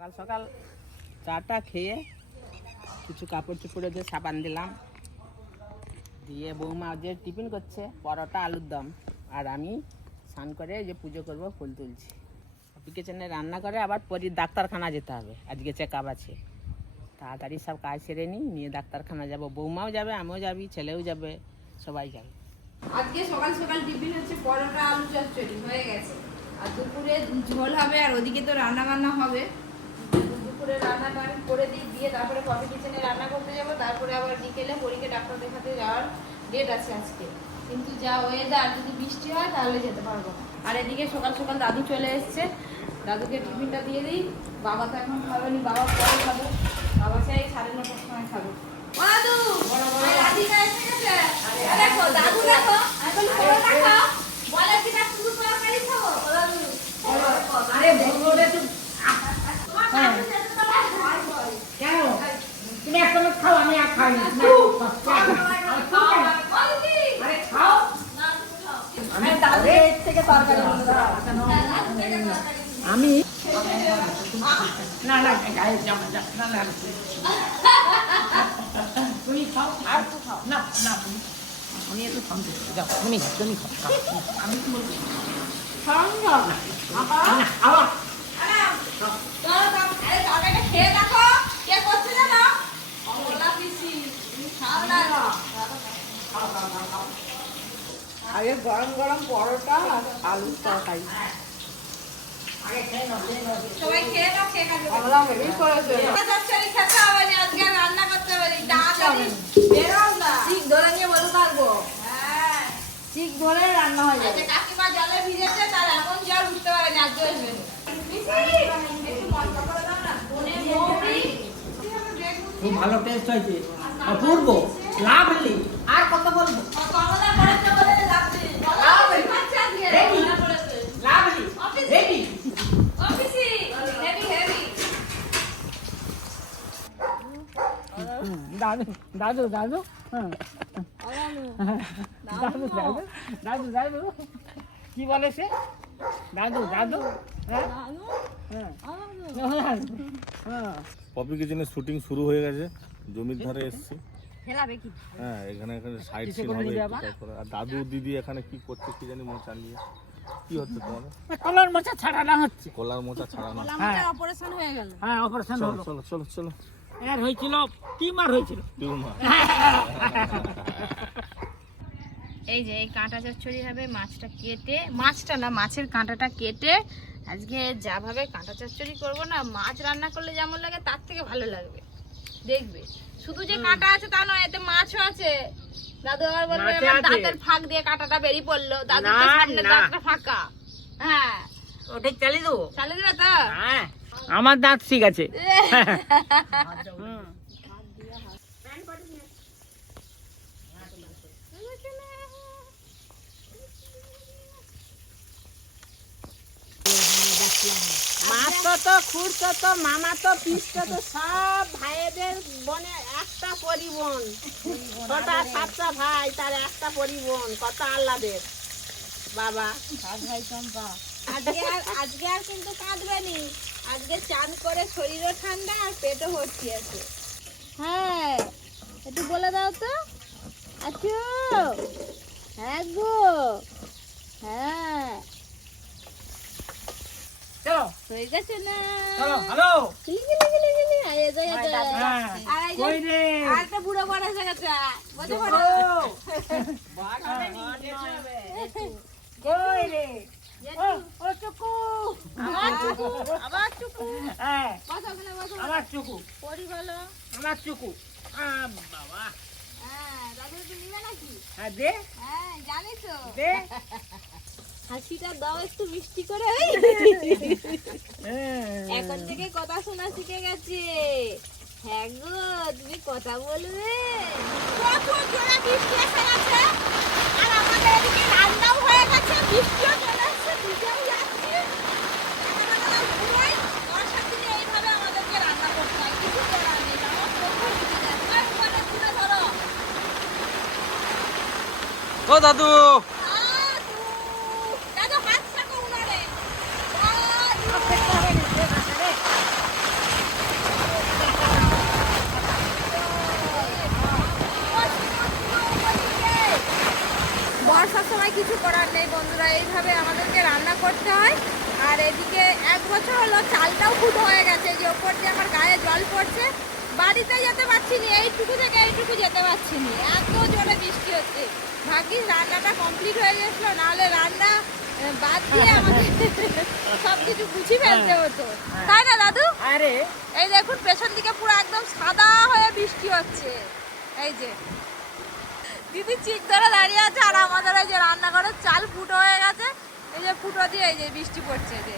সকাল সকাল চাটা খেয়ে কিছু কাপড় চোপড়ে দিয়ে সাবান দিলাম। দিয়ে বৌমা যে টিফিন করছে, পরোটা, আলুর দম। আর আমি স্নান করে যে পুজো করব, ফুল তুলছি। কিচেনে রান্না করে, আবার পরি ডাক্তারখানা যেতে হবে। আজকে চেক আপ আছে। তাড়াতাড়ি সব কাজ সেরে নিই, নিয়ে ডাক্তারখানা যাব। বৌমাও যাবে, আমিও যাবি, ছেলেও যাবে, সবাই যাবে। আজকে সকাল সকাল টিফিন হচ্ছে, পরোটা, আলু চচ্চড়ি, হয়ে গেছে। আর দুপুরে ঝোল হবে, আর ওদিকে তো রান্না বান্না হবে। দুপুরে রান্নাটা আমি করে দিই দিয়ে তারপরে কফি কিচেনে রান্না করতে যাব। তারপরে আবার বিকেলে পরীকে ডাক্তার দেখাতে যাওয়ার ডেট আছে আজকে। কিন্তু যা ওয়েদার যদি বৃষ্টি হয় তাহলে যেতে পারব আর এদিকে সকাল সকাল দাদু চলে এসছে। দাদুকে টিফিনটা দিয়ে দিই। বাবা তো এখন খাবেনি বাবা পরে খাবে। বাবা চাই সাড়ে নটার সময় খাবে। দাদু! আর দেখো দাদু দেখো বলি শুধু তরকারি খাব দাদু। বলব একটু তোমার দাদু যেতে তো ভয় ভয় কেন তুমি একটা লোক খাও আমি আর খাই না আরে খাও আমি তাহলে থেকে তরকারি আমি না না গায়ে জামা যা না না তুমি খাও আর একটু খাও না না তুমি আমি একটু খাম যাও তুমি খাও তুমি খাও খাও। আমি কি বলব খাও না না আবার খেয়ে দেখো কে করছে জানো কমলা পিসি খাও না আগে গরম গরম পরোটা আর আলুর তরকারি। ঠিক ধরে হ্যাঁ। ঠিক ধরে রান্না হয়ে আজকে কাকিমা জলে ভিজেছে তার এমন জল উঠতে পারে না আজ আসবে একটু মশলা করে দাও না ধনে মৌরি খুব ভালো টেস্ট হয়েছে। অপূর্ব লাভলি আর কত বলব কমলা করেছে বলে লাগবে আচ্ছা দিয়ে কমলা করেছে লাভলি রেডি অফিসি হেভি হেভি দাদু দাদু দাদু হ্যাঁ। দাদু দাদু। দাদু দাদু কি বলে সে? দাদু দাদু হ্যাঁ। হ্যাঁ। হ্যাঁ। পপি কিচেনের শুটিং শুরু হয়ে গেছে জমির ধারে এসছি। হ্যাঁ এখানে এখানে সাইড সিন করে হবে। আর দাদু দিদি এখানে কি করছে কি জানি মোচা নিয়ে কি হচ্ছে তোমাদের? কলার মোচা ছাড়ানো হচ্ছে। কলার মোচা ছাড়ানো। হ্যাঁ। অপারেশন হয়ে গেল। হ্যাঁ অপারেশন চলো হলো। চলো চলো চলো। এর হয়েছিল টিউমার হয়েছিল? এই যে এই কাঁটা চচ্চড়ি হবে মাছটা কেটে মাছটা না মাছের কাঁটাটা কেটে আজকে যা ভাবে কাঁটা চচ্চড়ি করব না মাছ রান্না করলে যেমন লাগে তার থেকে ভালো লাগবে। দেখবে? শুধু যে কাঁটা আছে তা নয় এতে মাছও আছে। দাদু আবার বলবে আমার দাঁতের ফাঁক দিয়ে কাঁটাটা বেরিয়ে পড়ল। দাদু না, সামনে দাঁতটা ফাঁকা। হ্যাঁ। ওটাই চালিয়ে দেবো। চালিয়ে দিবে তো? হ্যাঁ। আমার দাঁত ঠিক আছে। তো তো, মামা তো তো সব একটা পরিবন ভাই, তার একটা কত আল্লাদের বাবা। আজকে আর আজকে আর কিন্তু কাঁদবে নি আজকে চান করে শরীরও ঠান্ডা আর পেটও ভর্তি আছে। হ্যাঁ একটু বলে দাও তো। হ্যাঁ গো। হ্যাঁ। চলো। গেছে না। চলো হ্যালো। আর কই রে? আর বুড়ো বড় এসে গেছে। বলতে পারো কই রে? আমার হাসিটা দাও একটু মিষ্টি করে। এখন থেকে কথা শোনা শিখে গেছে হ্যাঁ গো তুমি কথা বলবে আর আমাদের এদিকে রান্নাও হয়ে গেছে বৃষ্টিও ও, দাদু। বর্ষার সময় কিছু করার নেই বন্ধুরা, এইভাবে আমাদেরকে রান্না করতে হয়। আর এদিকে এক বছর হলো চালটাও খুব হয়ে গেছে যে ওপর দিয়ে আমার গায়ে জল পড়ছে। বাড়িতে যেতে পারছি না, এইটুকু থেকে এইটুকু যেতে পারছি না। এত জোরে বৃষ্টি হচ্ছে। ভাগ্যিস রান্নাটা কমপ্লিট হয়ে গেছিল নাহলে রান্না বাদ দিয়ে আমাদের সব কিছু গুছিয়ে ফেলতে হতো। তাই না দাদু? আরে। এই দেখুন পেছন দিকে পুরো একদম সাদা হয়ে বৃষ্টি হচ্ছে। এই যে। দিদি চিক ধরে দাঁড়িয়ে আছে আর আমাদের এই যে রান্নাঘরের চাল ফুটো হয়ে গেছে। এই যে ফুটো দিয়ে এই যে বৃষ্টি পড়ছে যে।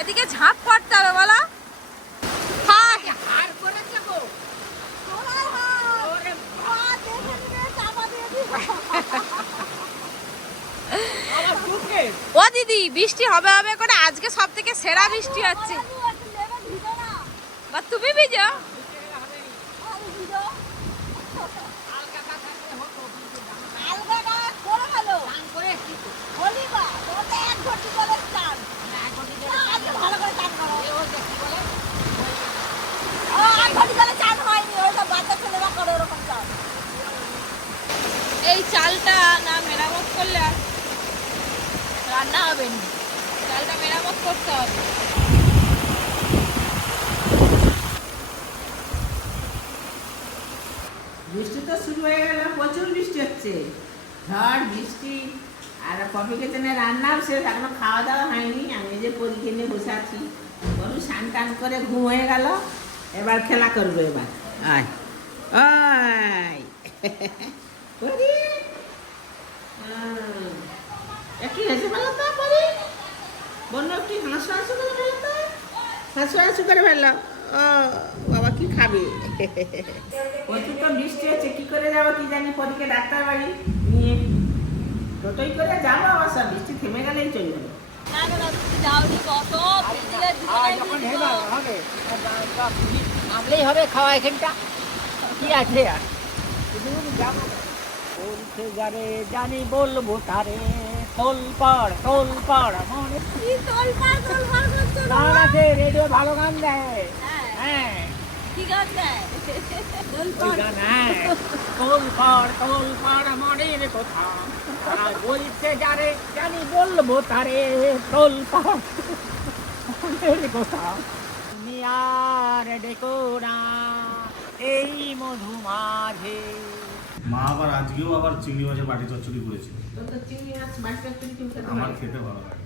এদিকে ঝাঁপ করতে হবে বলো থাক। আর করেছে গো তোমার হাত। মা দেখে নিবে, চাপা দিয়ে দিবে। আমার বুকে ও দিদি বৃষ্টি হবে হবে করে আজকে সব থেকে সেরা বৃষ্টি হচ্ছে। বা তুমি ভিজো? এই চালটা না মেরামত করলে রান্না হবে না। চালটা মেরামত করতে হবে। বৃষ্টি তো শুরু হয়ে গেল, প্রচুর বৃষ্টি হচ্ছে। ঝড়, বৃষ্টি, আর কফি কিচেনে রান্নাও শেষ এখনও খাওয়া দাওয়া হয়নি। আমি যে পরীক্ষা নিয়ে বসে আছি। বলুন স্নান টান করে ঘুম হয়ে গেল। এবার খেলা করব এবার। আয়। আয়। পরি তো পরি একটু হাসু হাসু করে ফেলো তো? হাসু হাসু করে ফেলল ও বাবা কি খাবে? প্রচুর তো বৃষ্টি হচ্ছে কি করে যাব কি জানি পরীকে ডাক্তার বাড়ি নিয়ে। টোটোই করে যাব অবশ্য বৃষ্টি থেমে গেলেই চলে যাব নামলেই হবে খাওয়া এখানটা। কি আছে আর? যারে জানি বলব তারে। তোল পাড় তোল পাড় মনে কি তোলপাড় তোলপাড় করছ গান আছে রেডিও ভালো গান দেয়। হ্যাঁ। হ্যাঁ। কি গান দেয়? গান হ্যাঁ। মনের কথা। আর বলছে যারে জানি বলব তারে তোল পাড় মনের কথা। তুমি আর ডেকো না এই মধু মাঝে। মা আবার আজকেও আবার চিংড়ি মাছের বাটি চচ্চড়ি করেছে। তোর তো চিংড়ি মাছ মাছ চচ্চড়ি কিনতে আমার খেতে ভালো লাগে।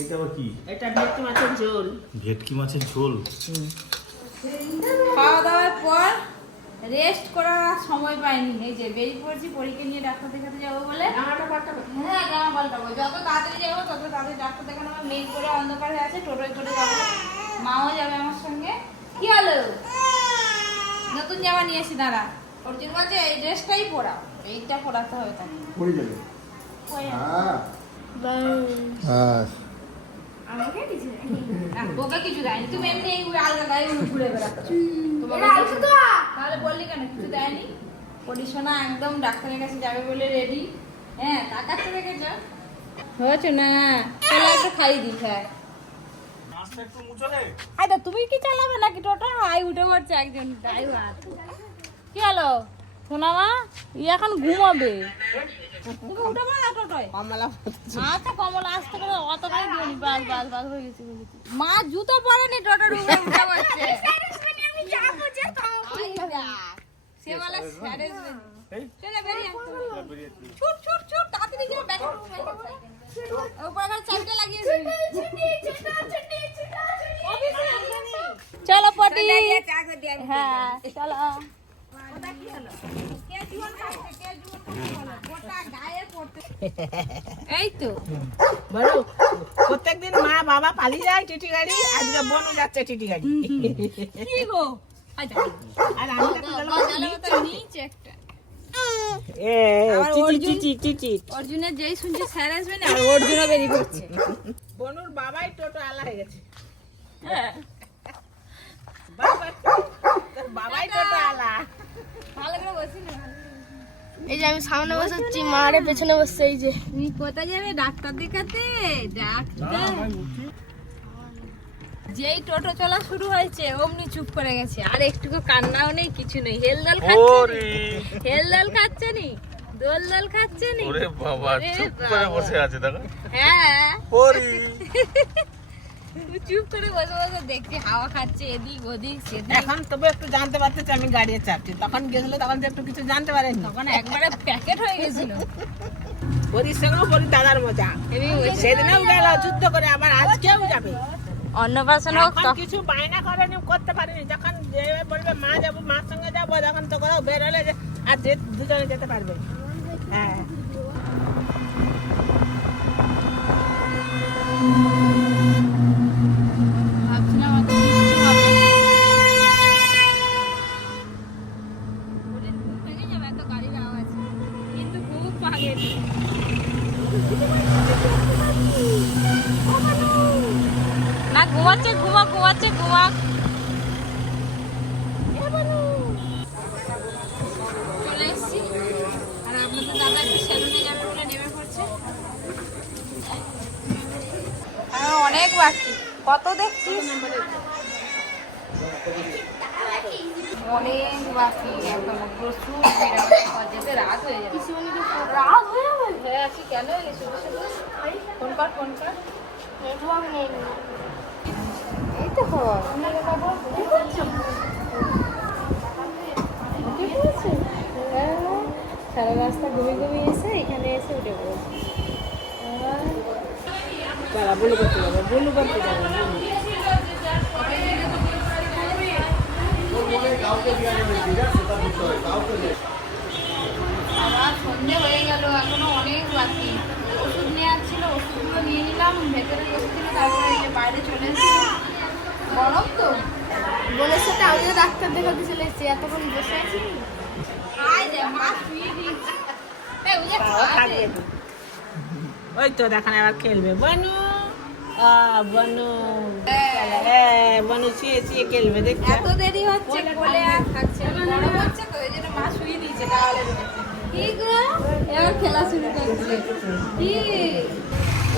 এটা আবার কি? এটা ভেটকি মাছের ঝোল। ভেটকি মাছের ঝোল? খাওয়া দাওয়ার পর রেস্ট করার আর সময় পাইনি। এই যে বেরিয়ে পড়ছি পরীক্ষা নিয়ে ডাক্তার দেখাতে যাব বলে। পাল্টাবো। হ্যাঁ পাল্টাবো। যত তাড়াতাড়ি যাব তত তাড়াতাড়ি ডাক্তার দেখানো আমার মেঘ করে অন্ধকার হয়ে আছে টোটোয় করে যাব। মাও যাবে আমার সঙ্গে। কি হলো? নতুন জামা নিয়ে এসি দাঁড়া। অর্জুন বলছে এই ড্রেসটাই পরাও এইটা পরাতে হবে তাকে। পড়ে যাবে? হ্যাঁ। আমাকে দিছে ওকে কিছু দেয়নি। তুমি এমনি আলগা গায়ে ঘুরে তাহলে বললি কেন? কিছু দেয়নি? পরিশোনা একদম ডাক্তারের কাছে যাবে বলে রেডি হ্যাঁ তাকাচ্ছে দেখেছ হয়েছে না চলো একটু খাই দিই হ্যাঁ আচ্ছা তুমি কি চালাবে নাকি? টোটো? আই উঠে পড়ছে একজন। ড্রাইভার কি হলো? সোনামা ই এখন ঘুমাবে। কমলা আচ্ছা কমলা আসতে করে অতটাই দিওনি বাস বাস বাস হয়ে গেছে মা জুতো পরেনি উঠে সে বলে বেরিয়ে ছুট ছুট ছুট তাড়াতাড়ি। চলো পটি। হ্যাঁ চলো। এই তো। বলো প্রত্যেকদিন মা বাবা পালিয়ে যায় টিটি গাড়ি আজকে বনু যাচ্ছে টিটি গাড়ি। কি গো? আর আমি নিচে। একটা। অর্জুনের যেই শুনছে স্যার আসবে না আর অর্জুনও বেরিয়ে পড়ছে। বনুর বাবাই টোটো আলা হয়ে গেছে। হ্যাঁ। বাবাই টোটো আলা। এই যে আমি সামনে বসাচ্ছি মারে পেছনে বসছে এই যে। তুমি কোথায় যাবে? ডাক্তার দেখাতে? ডাক্তার। যেই টোটো চলা শুরু হয়েছে অমনি চুপ করে গেছে। আর একটুকু কান্নাও নেই কিছু নেই। হেলদল খাচ্ছে নি। হেলদল খাচ্ছে নি? দোল দোল খাচ্ছে নি? ওরে বাবা চুপ করে বসে আছে দেখো। হ্যাঁ। চুপ করে বসে বসে দেখছে হাওয়া খাচ্ছে এদিক ওদিক সেদিক। এখন তবে একটু জানতে পারতেছে আমি গাড়ি চাপছি তখন গেছিল তখন একটু কিছু জানতে পারেনি। তখন একবারে প্যাকেট হয়ে গেছিল। পরির সঙ্গেও পরি দাদার মজা। সেদিনেও গেল যুদ্ধ করে আবার আজকেও যাবে। অন্নপ্রাশন হোক কিছু বায়না করেনি করতে পারিনি। যখন যে বলবে মা যাব মার সঙ্গে যাব তখন তো কোথাও বের হলে যে- আর যে দুজনে যেতে পারবে। হ্যাঁ। না ঘুমাচ্ছে ঘুমা ঘুমাচ্ছে ঘুমা। চলে এসছি। আর আপনাদের দাদা একটু সেলুনে যাবে বলে নেমে পড়ছে। অনেক বাকি। কত দেখছিস? অনেক বাকি এখনও প্রচুর রাত হয়ে যাবে। রাত হয়ে যাবে? হ্যাঁ আছি কেন এলি শুধু শুধু ফোন কর ফোন কর। নেই এই তো হ্যাঁ, সারা রাস্তা ঘুমিয়ে ঘুমিয়ে এসে এখানে এসে উঠে পড়েছে। বলু করতে যাবে আবার সন্ধে হয়ে গেল এখনও অনেক বাকি। ওষুধ নেওয়ার ছিল ওষুধগুলো নিয়ে নিলাম ভেতরে বসেছিল তারপরে যে বাইরে চলে গরম তো? বোনের সাথে আমিও ডাক্তার দেখাতে চলে এসেছি। এতক্ষণ বসে আছি। ওই তো দেখেন এবার খেলবে। বনু! বনু। হ্যাঁ বনু শুয়ে শুয়ে খেলবে দেখছ? এত দেরি হচ্ছে কোলে আর থাকছে গরম হচ্ছে তো এই জন্য মা শুয়ে দিয়েছে তাহলে কি গো? এবার খেলা শুরু করছে। কি?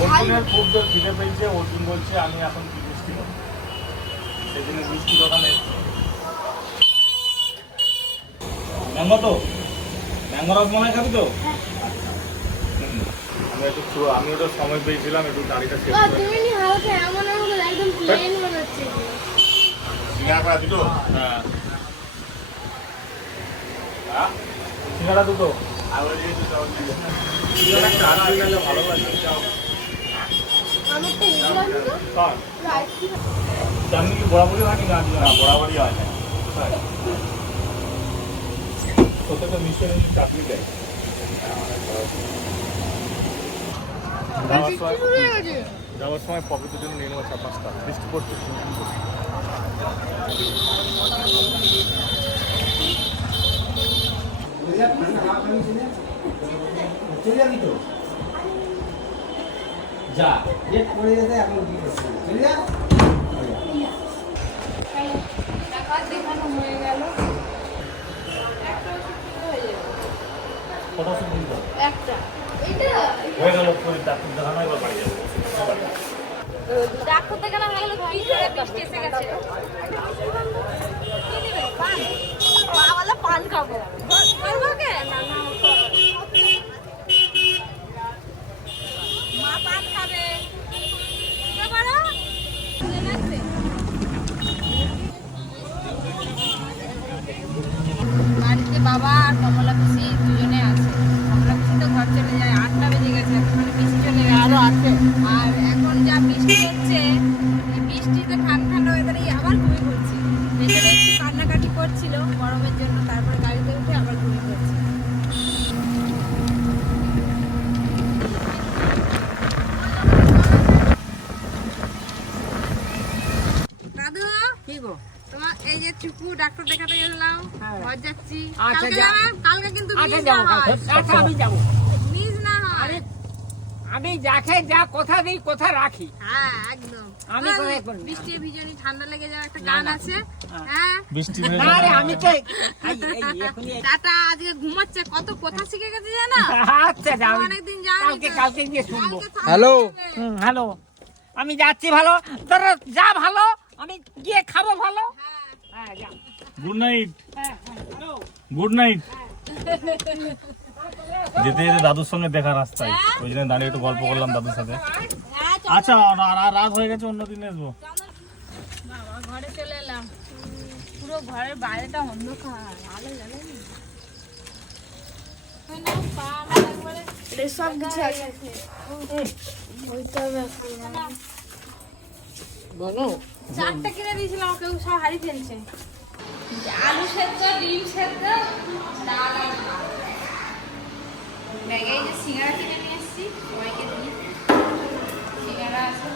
অর্জুনের খুব জোর খিদে পেয়েছে অর্জুন বলছে আমি এখন কি মিষ্টি খাব সেদিন মিষ্টি দোকানে ম্যাঙ্গো তো? ম্যাঙ্গো রসমলাই খাবি তো। আমি একটু আমিও তো সময় পেয়েছিলাম একটু দাড়িটা শেষ করে তুমি নি হালকা এমন এমন একদম প্লেন মনে হচ্ছে সিঙ্গাড়া দুটো? হ্যাঁ। হ্যাঁ? সিঙ্গাড়া দুটো? সিঙ্গাড়া চার দিয়ে গেলে ভালো লাগে আমারটা এগুলো আছে কার? আইসক্রিম কি বরাবরই হয় না না বরাবরই হয়। না প্রত্যেকটা মিষ্টি চাকরি দেয়। যাওয়ার সময় যাওয়ার সময় পকেটের জন্য নিয়ে নেব চার পাঁচটা। বৃষ্টি পড়ছে। হয়ে হয়ে যাবে। কত ওষুধ কিনতে হবে? একটা। হয়ে গেল ডাক্তার দেখানো এবার বাড়ি যাব। ডাক্তার দেখানো হয়ে গেল কি করে বৃষ্টি এসে গেছে? কি নেবে পান মা পান খাব। করছিল গরমের জন্য তারপরে গাড়িতে উঠে আবার ঘুমিয়ে পড়ছি। দাদু কি গো? তোমার এই যে চুপু ডাক্তার দেখাতে গেলাম হ্যাঁ। ঘর যাচ্ছি। আচ্ছা, কালকে কিন্তু আচ্ছা হয়। আচ্ছা আমি যাব। আমি যাকে যা কথা দিই কথা রাখি। হ্যাঁ একদম। আমি কোথায় বৃষ্টি ভিজনি ঠান্ডা লেগে যাওয়া একটা গান আছে। হ্যাঁ। বৃষ্টি না রে আমি তো টাটা আজকে ঘুমাচ্ছে কত কথা শিখে গেছে জানো? আচ্ছা যা আমি অনেকদিন যায়নি কালকে কালকে গিয়ে শুনব। হ্যালো। Hmm hello. আমি যাচ্ছি ভালো। তোর যা ভালো আমি গিয়ে খাব ভালো। হ্যাঁ। হ্যাঁ যা। Good night. হ্যাঁ হ্যাঁ হ্যালো। Good night. যেতে যেতে দাদুর সঙ্গে দেখা রাস্তায় ওই জন্য দাঁড়িয়ে একটু গল্প করলাম দাদুর সাথে আচ্ছা রাত হয়ে গেছে অন্য দিন আসব ঘরে চলে এলাম পুরো ঘরের বাইরেটা অন্ধকার আলো জ্বালে সব কিছু আছে। বলো চারটা কিনে দিয়েছিলাম কেউ সব হারিয়ে ফেলছে আলু সেদ্ধ ডিম সেদ্ধ ডাল আর। ব্যাগে এই যে সিঙ্গারা কিনে নিয়ে এসেছি সবাইকে দিই সিঙ্গারা আছে